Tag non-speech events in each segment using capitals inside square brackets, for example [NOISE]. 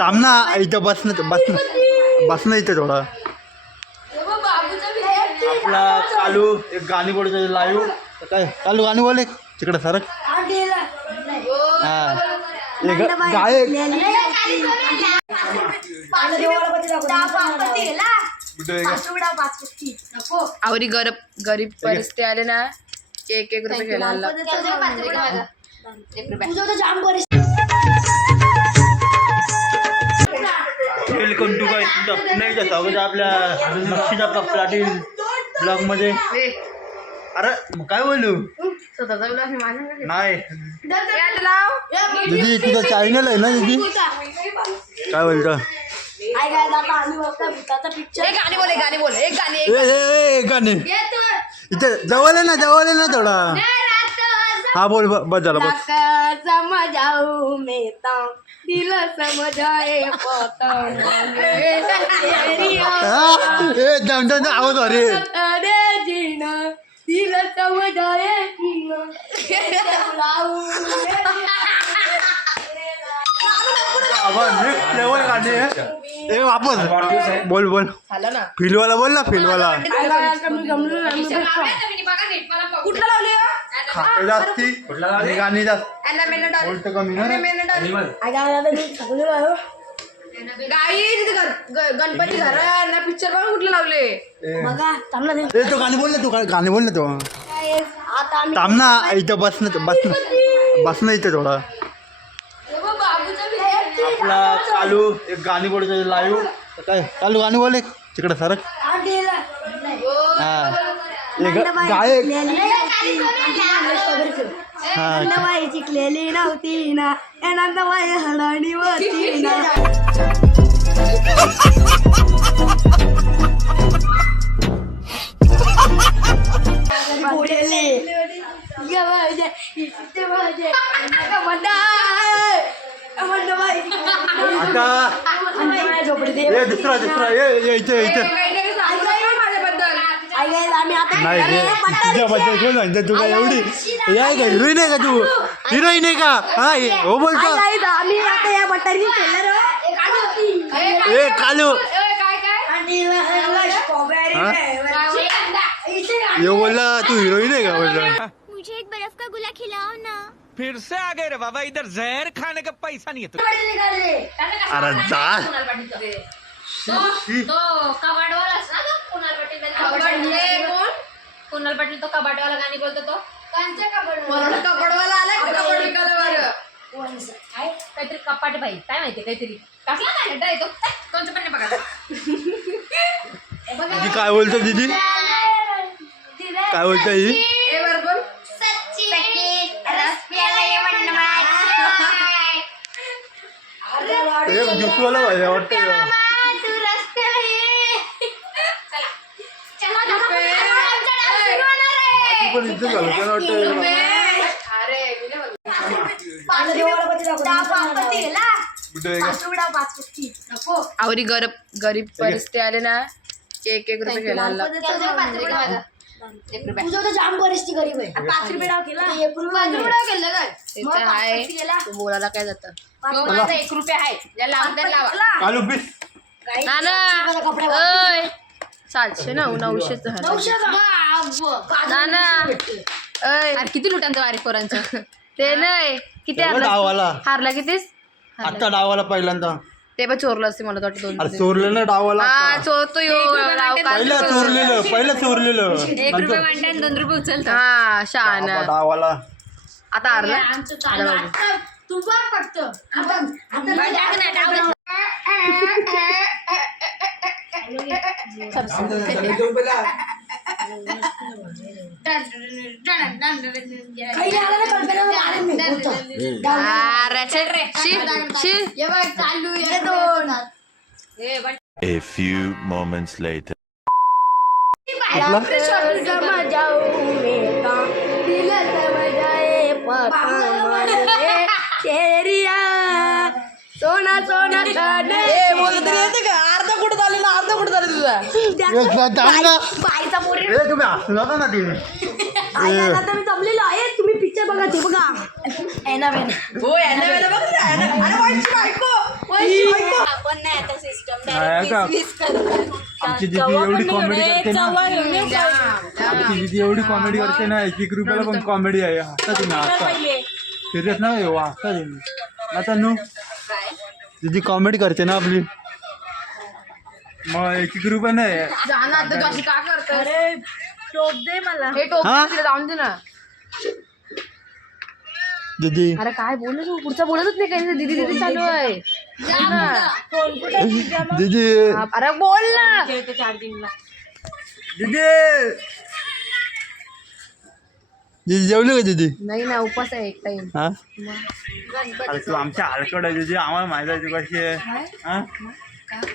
थांब ना इथं बस ना बस ना. बस ना इथं थोडं. आपला कालू एक गाणी बोलतो लाईव्ह. काय कालू गाणी बोल एक. तिकडे सरक हा. एक गायक. आवरी गरीब गरीब परिस्थिती आले ना एक एक रुपये घ्यायला वेलकम टू काय एकदा स्वागत आहे आपल्या नक्षीच्या प्लाटीन ब्लॉगमध्ये अरे काय बोलू? स्वतःचा ब्लॉग. नाही. आता लाव. दीदी तुझं चॅनल आहे ना दीदी? काय बोलतं? Hi guys, आता आम्ही बघतो भूताचा पिक्चर एक गाणी बोल एक गाणी बोल. एक गाणी एक ए ए, ए गाणे. इथे जवळ आहे ना जवळ आहे ना थोडा. हा बोल ब- बस झालं बस. समजाऊ मेता हा? ए जाऊन जाऊन आवाज अरे जीण गाणे ए वापस बोल बोल झालं ना फिलवाला बोल ना फिलवाला कुठलं लावली हो? खाते जास्ती जास्त. बोलतं कमी ना हो. गाई गणपती घर. पिक्चर बघा कुठलं लावले. बघा थांब ना ए, तो गाणी बोल ना तू गा- गाणी बोल ना तो. Guys, आता आम्ही थांब ना इथं बस ना बस ना. बस ना इथं थोडा. आपला कालू एक गाणी बोलतो लाईव्ह काय कालू गाणी बोल एक. तिकडे सरक हा एक गायक. हा नवाई चिकलेली नव्हती ना. नंदबाई हळणी होती ना. इथे दुसरा दुसरा ए, इथे. आम्ही आता नाही रे कोण सांगतं तुला एवढी याय का हिरोईन आहे का तू? हिरोईन आहे का? हा हे- हो बोलतो आम्ही आता या बटारी केलं. ए कालू. काय काय? हा ये बोलला तू हिरोईन आहे का बोलला? मुझे एक बर्फ का गोला खिलाओ ना। फिर से आ गए रे बाबा इधर जहर खाने का पैसा नहीं है तो। अरे जा तो कबाडवालाच ना तो? कुणाल पाटील कबड्डे कोण? कुणाल पाटील तो कबाडवाला गाणी बोलतो तो. कांच्या कबाड मला कबडवाला आलाय का विकायला बरं काय? काहीतरी कपाट बाई. काय माहिती काहीतरी? कसला नाही नटा येतो. कोणचं पण नाही बघा. दीदी काय बोलतो दीदी? काय बोलतो ही ए वाटतं पण इथे झालं त्याला वाटतं आवरी गरीब गरीब परिस्थिती आले ना एक एक रुपये घ्यायला तुझं तर जाम परिस्थिती गरीब आहे. पाच रुपये डाव केला एक रुपये ते तर आहे तू बोलायला काय जातं? माझा एक रुपया आहे. ज्या लावून लावा. कालू बीस ना ना कपडे ओय. सातशे ना नऊशेच झालं. ना ना ओय अरे किती लुटांचं वारे पोरांचं? ते नाही किती डावाला. हारला कितीस? आता डावाला पहिल्यांदा. ते पण चोरलं असते मला वाटतं चोरलं ना डावाला हा. चोरतो पहिलं चोरलेलं पहिलं चोरलेलं. एक रुपये आणि दोन रुपये उचलतो हा शान डावा- डावाला. आता हारला? आमचं. तू बघ फक्त. A few moments later. सोना सोना खाने अर्ध कुठं झालेला अर्ध कुठं झालं तुझा. ए तुम्ही ना मी जमलेलो आहे. तुम्ही दीदीच्या बघा ते बघा. एना बेना हो यांना वेळेला बघ ना, यांना- अरे वैशी बायको. वैशी बायको. आपण नाही आता सिस्टम नाही का? आमची दीदी एवढी कॉमेडी करते ना. आमची दीदी एवढी कॉमेडी करते ना एक एक रुपयाला पण कॉमेडी आहे. हसता तुम्ही हसता. सिरियस ना हो हसता तुम्ही. आता नू दीदी कॉमेडी करते ना आपली मग एक एक रुपये नाही. जाना आता तू अशी का करतोय अरे टोप दे मला. हे टोप हा? तिला जाऊन दे ना. दीदी. अरे काय बोललो तू पुढचा बोलतच नाही काही. दिदी दिदी चालू आहे. जा ना. दीदी. अरे बोल ना. चार्जिंगला दीदी. दीदी जेवली का दीदी? नाही ना उपास आहे एक टाइम हा? अरे तू आमच्या हलकड आहे दीदी. आम्हाला माहिती आहे तू कशी आहे. हा?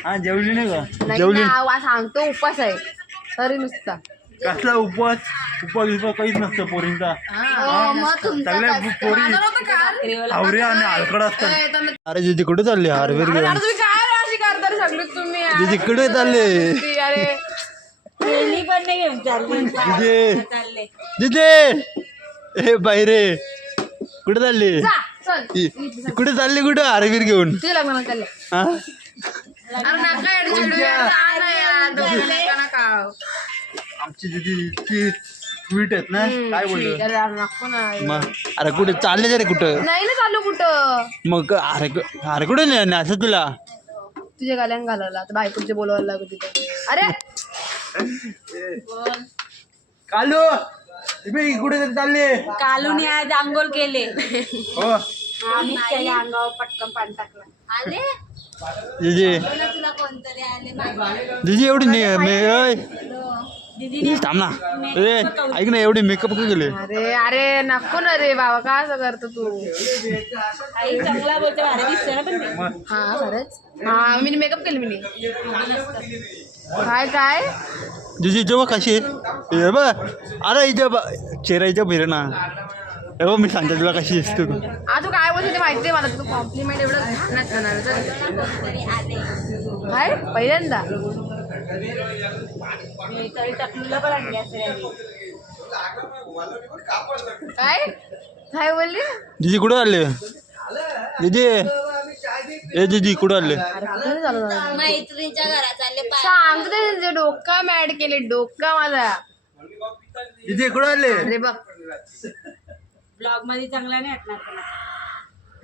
हा जेवली नाही का? नाही जेवली. सांगतो उपास आहे. तरी नुसता. कसला उपवास? उपवास उपवास काहीच नसतं पोरींचा. सगळ्या पोरी हावरे आणि हलकड असतात. अरे दीदी कुठे चालली हारवीर घेऊन? दीदी कुठे चालले. दीदी ए बाई रे. कुठे चालली? जा कुठे चालली कुठे? हारवीर घेऊन. हा? ना. आमची दीदी इतकी स्वीट आहेत ना काय बोलतो ना मग अरे कुठे चालले रे कुठं? नाही ना चालू कुठं? मग अरे अरे कुठे असं तुला? तुझ्या गाल्यान घालायला तर बायकोचे बोलवायला लागत तिथे. अरे! कालू! तुम्ही कुठे तरी चालले. कालूनी आज आंघोळ केले. हो. आम्ही त्याच्या अंगावर पटकन पाणी टाकलं. आले? दीदी. तुला कोणतरी आले दीदी एवढी नाही. थांब ना. ए ऐक ना एवढी मेकअप का गेले अरे अरे नको ना रे बाबा काय असं करतो तू? आई चांगला बोलते भारी दिसते ना पण. हा खरंच. हा मी मेकअप केली मी काय काय? दीदी जेव्हा कशी आहे? बघ. अरे इथं बघ. चेहरा इथं फिर ना हे मी सांगतो तुला कशी दिसतो तू. आ तू काय बोलते ते माहिती आहे मला. तू कॉम्प्लिमेंट एवढं करणार आले काय पहिल्यांदा. काय? काय बोलली? दीदी कुठं आले दीदी. ए दीदी कुठं आले अरे कुठे चालू झालं? मैत्रिणीच्या घरात आले सांगतो ते त्यांचे डोका मॅड केले डोका माझा. दीदी कुठं आले अरे बघ. ब्लॉगमध्ये चांगला नाही वाटणार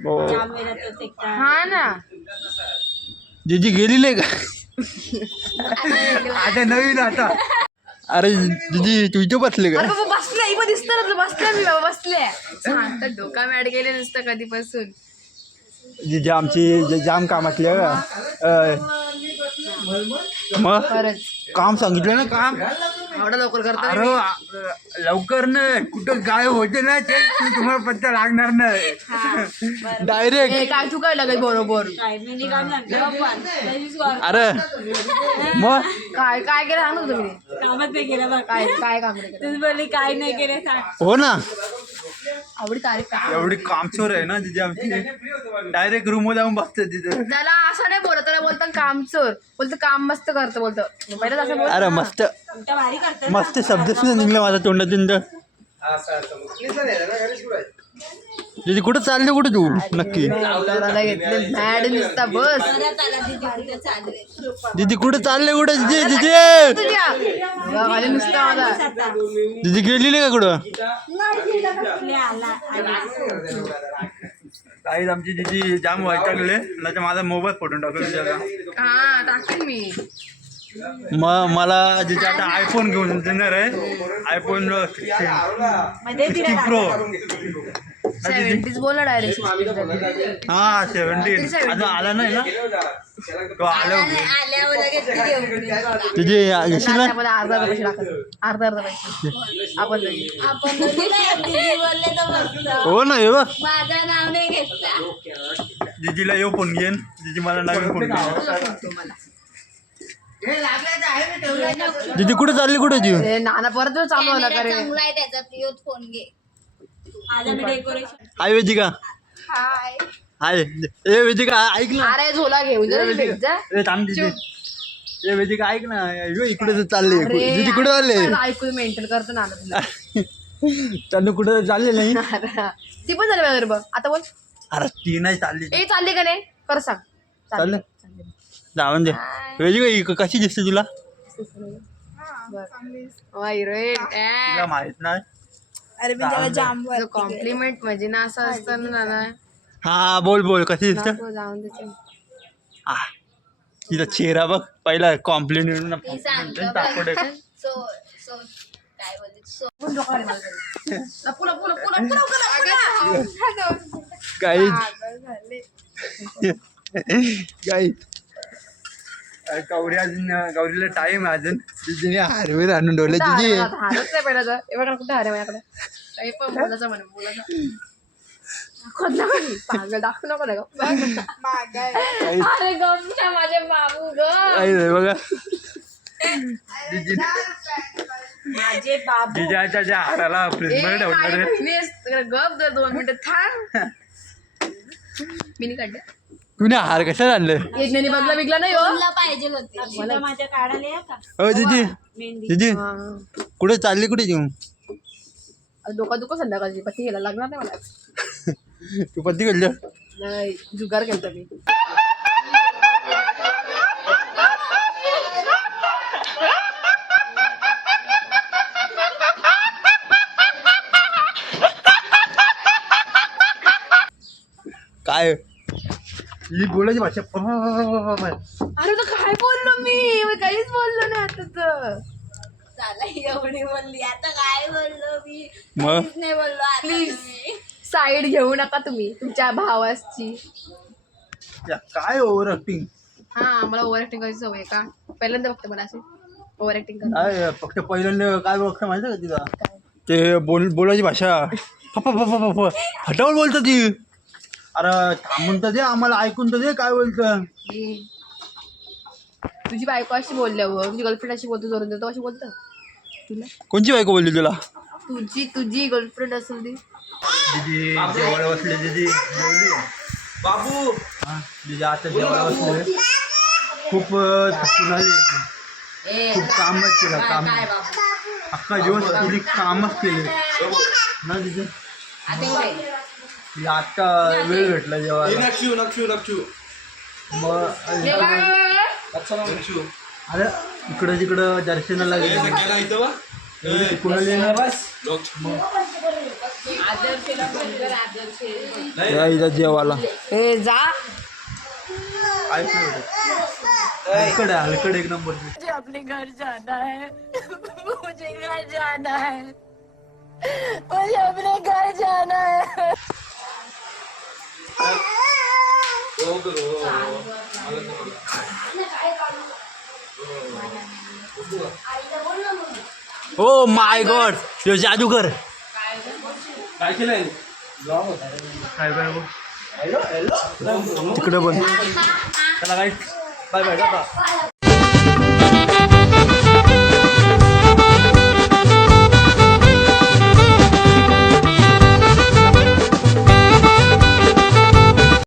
हो. हा ना. दीदी गेली नाही का? आता नवीन आता. अरे दीदी तू इथं बसले अरे का बसले. इथं दिसतं ना बसले मी बाबा बसले. सांगता डोका मॅड केले नुसतं कधीपासून. दीदी आमची ज- जाम कामातली. मग? काम सांगितलं ना काम? एवढं लवकर करता अरे आ- लवकर नाही कुठं गाय होते ना ते तू तुम्हाला पत्ता लागणार नाही. डायरेक्ट हे काय तू काय लागेल बरोबर? काय मी पण अरे मग? काय काय केलं सांग ना तुम्ही? कामच नाही केलं बघ. काय काय काम केलं? तुम्ही बोलली काय नाही केले सांग. हो ना. तारीफ एवढी कामचोर आहे ना दीदी आमची. डायरेक्ट रूम जाऊन बसते तिथे. त्याला असं नाही बोलत त्याला बोलतं कामचोर. बोलतं काम मस्त करतं बोलतं. पहिलं असं बोलत अरे मस्त. भारी मस्त शब्दच नाही निघले माझ्या तोंडातून तर. दीदी कुठं चालले कुठं तू? नक्की. मॅड नुसता बस. आला दीदी कुठे चालले कुठं? दीदी दीदी! नुसता माझा दीदी गेली नाही का कुठं? आला आला काही आमची दीदी जाम व्हायला ना तर माझा मोबाईल फोटो टाकून हा टाकेन मी. मग मला तिथे आता आयफोन घेऊन देणार आहे आयफोन प्रो सेव्हन्टीज बोला डायरेक्ट हा सेव्हन्टीन आता आला नाही ना? तो आला आल्यावर लगेच ती घेऊन गेली. तुझे येशील ना? अर्धा अर्धा पैसे टाकत अर्धा अर्धा पैसे. आपण दोघी. आपण दोघीला दीदी बोलले तर मस्त हो ना हे बघ. माझं नाव नाही घेतला. दीदीला येऊ फोन घेईन. दीदी मला नवीन फोन घेईन मला. दीदी कुठे चालली कुठे जीव नाना परत चालू होला का रे? चांगला आहे त्याचा तोच फोन घे. आज आम्ही decoration hi Vedika hi. Hi. ए वेदिका ऐक ना. अरे झोला घेऊन जा रे, भेट जा. ए थांब दीदी ए वेदिका ऐक ना. इकडे तर चालले दीदी कुठे चालले ऐकून मेंटेन करतो नाना तुला. [LAUGHS] त्यांना कुठं चालले नाही? ती पण झाली बरोबर आता बोल. अरे ती नाही चालली. ए चालली का नाही? कर सांग. चालले. जाऊन दे. वेजी कशी दिसते तुला? माहीत नाही. अरे मी त्याला जाम कॉम्प्लिमेंट म्हणजे ना असं असतं ना ना हा बोल बोल कशी दिसते? जाऊन आ, तिचा चेहरा बघ पहिला कॉम्प्लिमेंट दाखवते काही काही गौरी अजून गौरीला टाइम आहे अजून. तिने हारवेर आणून हारच नाही पहिला तर. कुठं हार माझ्याकडे. काही पण म्हणे माझे बाबू बघा. माझे हाराला फ्रीजमध्ये ठेवणार आहे. बहिणीस, गप दोन मिनिटं थांब. [LAUGHS] मी काढलं तुने हार कशाला आणले यज्ञानी बघला बिगला नाही हो? पाहिजे होते. माझ्या काढायला या का? हो दीदी मेहंदी. दीदी. कुठे चालली कुठे आता डोका दुखो संध्याकाळची पती घ्यायला लागणार नाही मला. तू पत्ती गेली नाही जुगार केलता मी. काय? ही बोलायची भाषा प- अरे तर काय बोललो मी? मी काहीच बोललो नाही आता तर. झाला एवढी बोलली. आता काय बोललो मी? मग? काहीच नाही बोललो आता तुम्ही. साईड घेऊ नका तुम्ही तुमच्या भावाची. या, काय ओव्हर ऍक्टिंग हा मला ओव्हर ऍक्टिंग करायची सवय आहे का? पहिल्यांदा बघते मला असे ओव्हर ऍक्टिंग कर काय फक्त पहिल्यांदा काय बघतं माहिती का तिला? ते बोल बोलायची भाषा. [LAUGHS] फटावळ बोलतं ती. अरे थांबून तर दे आम्हाला ऐकून तर दे काय बोलतं तुझी बायको अशी बोलल्यावर तुझी गर्लफ्रेंड अशी बोलतो जोरून देतो अशी बोलतं. तुला? कोणची बायको बोलली तुला? तुझी तुझी गर्लफ्रेंड असेल ती दिदी जेवायला बसले दिदी. जेवली बाबू. हा दिदी आता जेवायला बसले. खूप अं, थकून आली ती. खूप कामच केलं काम. अख्खा दिवस केली कामच केले. ना दिदी? आता वेळ भेटला जेवायला. मग अरे इकडं तिकडं दर्शनाला गेले. एवढे तिकडून आले ना या इथं जेवायला. ए जा. हलकड आहे हलकड एक नंबर मुझे अपने घर जाना है। मुझे घर जाना है। मुझे अपने घर जाना है। ओ माय गॉड यो जादूगर काय केलंय काय काय बघ तिकडे पण त्याला काय बाय बाय